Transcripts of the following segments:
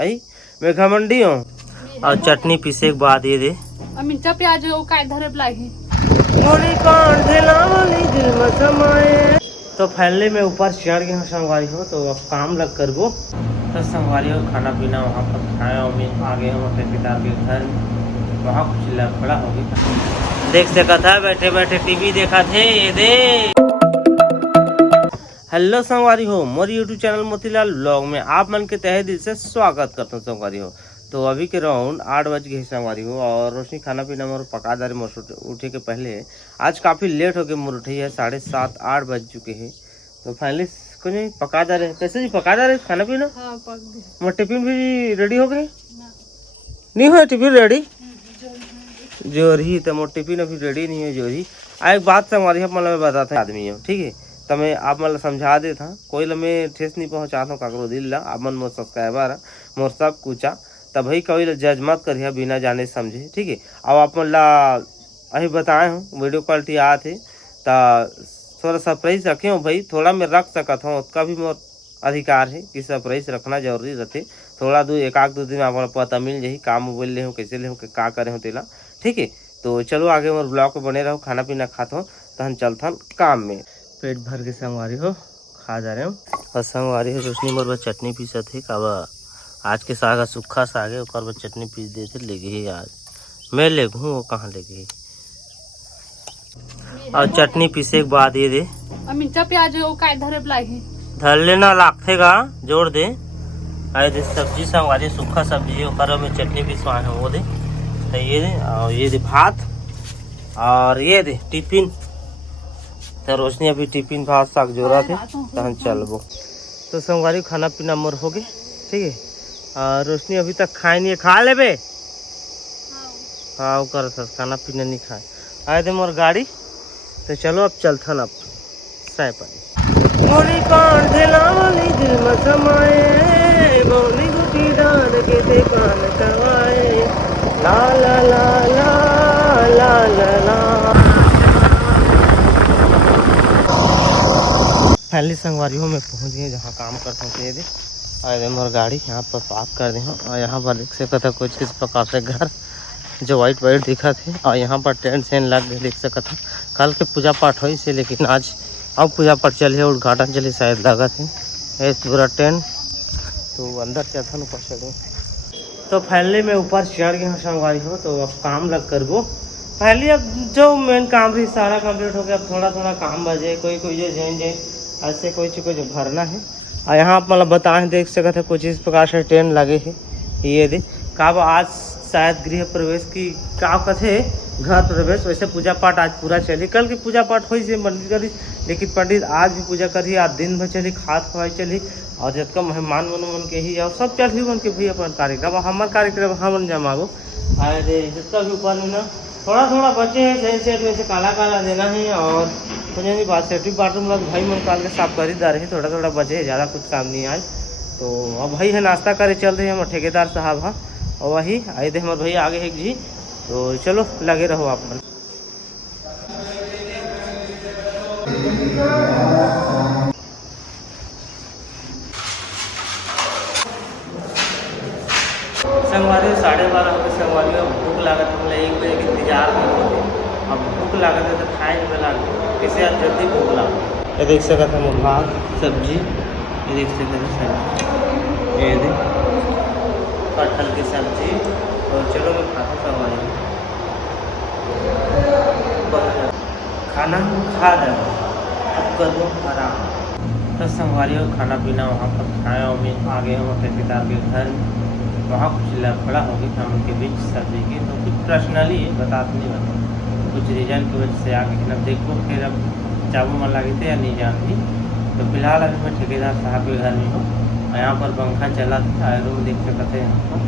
आई मैं घमंडी हूँ। और चटनी पीसे के बाद ये दे मिर्चा प्याज काय धरे लाई तो फैले में ऊपर चढ़ गए संगवारी हो। तो अब काम लग कर गो तो संगवारी हो खाना पीना वहाँ पर खाया और आगे हम ठेकेदार के घर वहाँ कुछ लफड़ा हो गया। देख सका था बैठे बैठे टीवी देखा थे ये दे। हेलो संगवारी हो, मोरी यूट्यूब चैनल मोतीलाल ब्लॉग में आप मन के तहे दिल से स्वागत करता हूँ संगवारी हो। तो अभी के राउंड 8 बज गए संगवारी हो और रोशनी खाना पीना मोर पका दारे मोर उठे के पहले आज काफ़ी लेट हो गए। मोर उठी है 7:30-8 बज चुके हैं। तो फाइनली कुछ नहीं पका जा रहे कैसे जी पका जा रहे खाना पीना। हाँ, पक गए। मोर टिफिन भी रेडी हो गए नहीं हुआ टिफिन रेडी जोरी तो मोर टिफिन अभी रेडी नहीं है जोरी। एक बात संगवारी मतलब मैं बताता आदमी हो ठीक है तो मैं आप मतलब समझा दे था कोई मैं ठेस नहीं पहुँचाता हूँ काकरो दिल ला। आप मन मोर सब्सक्राइबर मोर सब कुछ तब भाई कभी जज मत करिए बिना जाने समझे ठीक है। अब आप मन ला अभी बताए हूँ वीडियो क्वालिटी आते तो थोड़ा सरप्राइज रखे हो भाई। थोड़ा मैं रख सकता हूँ उसका भी मोर अधिकार है कि सरप्राइज रखना जरूरी रहते। थोड़ा एक आध दो दिन आप पता मिल जाही काम बोल ले हो कैसे ले हो का करे हो तेला ठीक है। तो चलो आगे मोर ब्लॉग में बने रहो खाना पीना खाता हूँ तहन चलता काम में पेट भर के संगवारी हो खा जा रहे हो। और संगवारी हो रोशनी मोर चटनी पीसा थे काबा आज के साग सूखा साग है और चटनी पीस दे थे ले गई आज मैं ले गूँ वो कहाँ ले गई। और चटनी पीसे के बाद ये दे मिर्चा प्याज काय धरे लाई धर लेना लागते का जोड़ दे। आए दे सब्जी संगवारी सूखा सब्जी है में चटनी पीसवाए हैं वो दे तो ये दे और ये दे भात और ये दे टिफिन। तो रोशनी अभी टिफिन भात साग जोड़ा थे तहन चलबो। तो संगवारी खाना पीना मोर हो गए ठीक है। और रोशनी अभी तक खाए नहीं खा ले बे हाँ कर खाना पीना नहीं खाए आए थे मोर गाड़ी। तो चलो अब चलथन अब चाय पानी ला ला ला ला ला ला ला। पहली संगवारी हो मैं पहुंच गए जहाँ काम करता हूँ ये दे आए मोर गाड़ी यहाँ पर पार्क कर दे और यहाँ पर देख सकता कुछ इस प्रकार से घर जो वाइट वाइट दिखा थे और यहाँ पर टेंट सेंट लग गए देख सकता था। कल के पूजा पाठ हुई से लेकिन आज अब पूजा पाठ चले उद्घाटन चले शायद लगा थे ये पूरा टेंट। तो अंदर चलता ऊपर चढ़े तो फैले में ऊपर चढ़ गए संगवारी हो। तो अब काम लग कर गो पहले अब जो मेन काम रही सारा कंप्लीट हो गया। अब थोड़ा थोड़ा काम बजे कोई कोई जो जैन ऐसे कोई चीज़ को जो भरना है। और यहाँ आप मतलब बताएं देख सकते हैं कुछ इस प्रकार से ट्रेन लगे है ये दे कब आज शायद गृह प्रवेश की का कथे घर प्रवेश वैसे पूजा पाठ आज पूरा चली। कल की पूजा पाठ हुई से मंदिर करी लेकिन पंडित आज भी पूजा करी आज दिन भर चली खाद खवाई चली और जितना मेहमान मन के ही और सब चल ही मन के भी अपन कार्यक्रम हमारे कार्यक्रम हम जमागो आए थे जितना भी ऊपर में ना थोड़ा थोड़ा बचे हैं सही सेट वैसे काला काला देना है। और मुझे बात सेफ्टी बाथरूम लग भाई मन काल के साफ कर ही दे रहे थोड़ा थोड़ा बचे है ज़्यादा कुछ काम नहीं आज। तो अब भाई है नाश्ता करे चल रहे हैं हमारे ठेकेदार साहब हाँ और वही आए थे हमारे भाई आगे है जी। तो चलो लगे रहो आप मन। संगवारी 12:30 बजे संगवारी भूख लागत मतलब 1 बजे के इंतजार करो। अब भूख लागत है तो खाए नहीं लगे कैसे आज जल्दी भूख लगा। ये देख सकते हैं भात सब्जी ये देख सकते हैं सब्जी ये देख कटहल की सब्जी। और चलो मैं खाता संगवारी खाना खा जाए अब कर दो आराम। तो संगवारी खाना पीना वहाँ पर खाया और मैं आगे हम ठेकेदार के घर वहाँ कुछ लफड़ा हो गई था उनके बीच सब्जी की। तो कुछ पर्सनली बताते नहीं बता कुछ रीजन की वजह से आगे न देखो फिर अब चाबू मन लगे थे या नहीं जानती। तो फिलहाल अभी मैं ठेकेदार साहब के घर में हूँ और यहाँ पर पंखा चला था रूम देख सकते हैं यहाँ पर।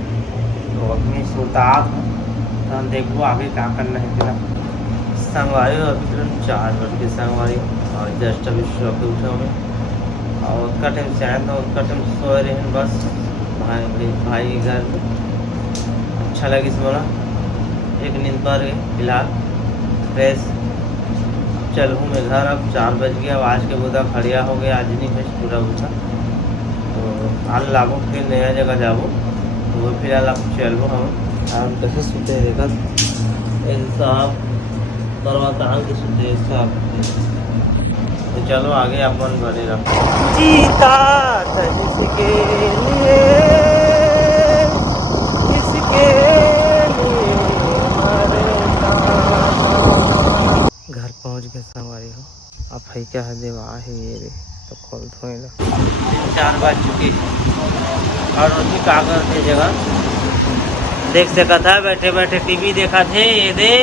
तो अपनी सोता तो हम देखो आगे क्या करना है तेरा संगवारी अभी तुरंत 4 बज के संगवारी और जस्ट अभी सो के उठा में और उसका टाइम शायद था उसका टाइम सो रहे हैं बस भाई घर अच्छा लगी सोना एक नींद पर गई फिलहाल फ्रेश चल हूँ मैं घर। अब 4 बज गया। अब आज के बुधा खड़िया हो गया आज नहीं बस पूरा बुधा। तो आज लागो फिर नया जगह जाबो तो फिलहाल आप चलो हम कैसे सुते देखा साहब करवातान के सुते साहब। तो चलो आगे अपन बढ़ेगा। जीता था जिसके लिए किसके लिए मरता। घर पहुंच गए संगवारी हो। अब है क्या है देवा है ये रे तो खोल थोड़ी ना 3-4 बज चुकी और उसकी कागज थे जगह देख सका था बैठे बैठे टीवी देखा थे ये दे।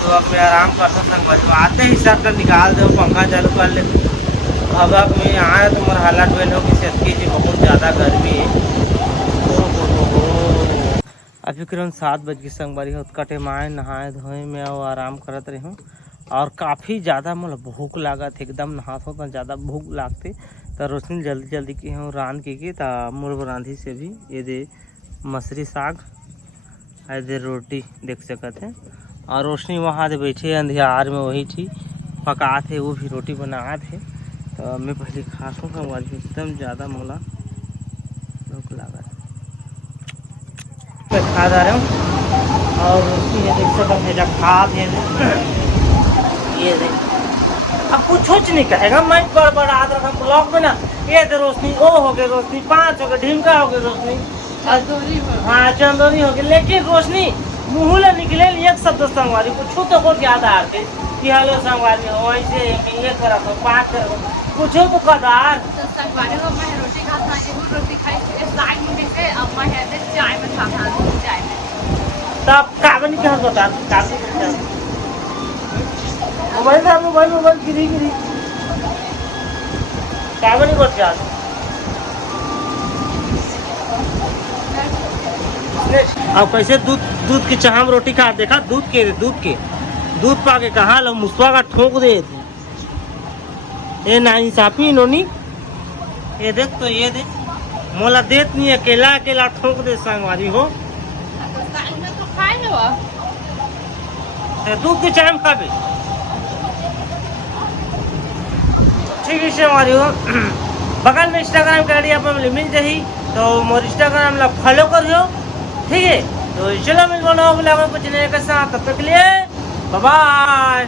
तो अब मैं आराम कर सकता हूँ आते ही सर निकाल दो पंखा चालू कर ले। अब मैं आया तो मेरा हालत वेल हो कि सच्ची जी बहुत ज़्यादा गर्मी है। अभी करीबन 7 बज के संगवारी हो कटे माए नहाए धोए में और आराम करत रही हूँ और काफ़ी ज़्यादा मतलब भूख लागत एकदम नहा हो तो ज़्यादा भूख लागते तो रोशनी जल्दी जल्दी की हूँ रान की तो मुर्ग रांधी से भी ये दे मछली साग दे रोटी देख सकते हैं। और रोशनी वहाँ से बैठे अंधियार में वही थी पका थे वो भी रोटी बना थे तो मैं पहले खास हूँ एकदम ज़्यादा मोला भूख लगा मैं खा जा रहा हूँ। और रोशनी ये देख सकते हैं जब खा थे ये देख अब कुछ नहीं कहेगा मैं बड़ा रखा ब्लॉक में ना ये तो रोशनी ओ हो गई रोशनी 5 हो गए ढीमका हो गई रोशनी हाँ चंदोनी हो गई लेकिन रोशनी मुँह ले निकले एक शब्द संगवारी कुछ तो को ज्यादा आते कि हेलो संगवारी हो ऐसे ये करा तो 5 करो कुछ तो कदार संगवारी को मैं रोटी खाता हूँ रोटी खाई साइड में देखे अब मैं है चाय में खाता हूँ चाय में तब कागनी क्या बता कागनी मोबाइल गिरी कागनी को क्या अब कैसे दूध की चाह रोटी खा देखा दूध पा के कहा लो मुसवा का ठोक दे ये नानी साफी इन्होंने ये देख तो ये देख मोला देत नहीं अकेला अकेला ठोक दे संगवारी हो तो खाए हो दूध की चाय में खाबे ठीक है हमारी हो बगल में इंस्टाग्राम के आईडी आप मिल जाही तो मोर इंस्टाग्राम ला फॉलो करियो ठीक है। तो चलो मिल बोलो तब तक के लिए बाय बाय।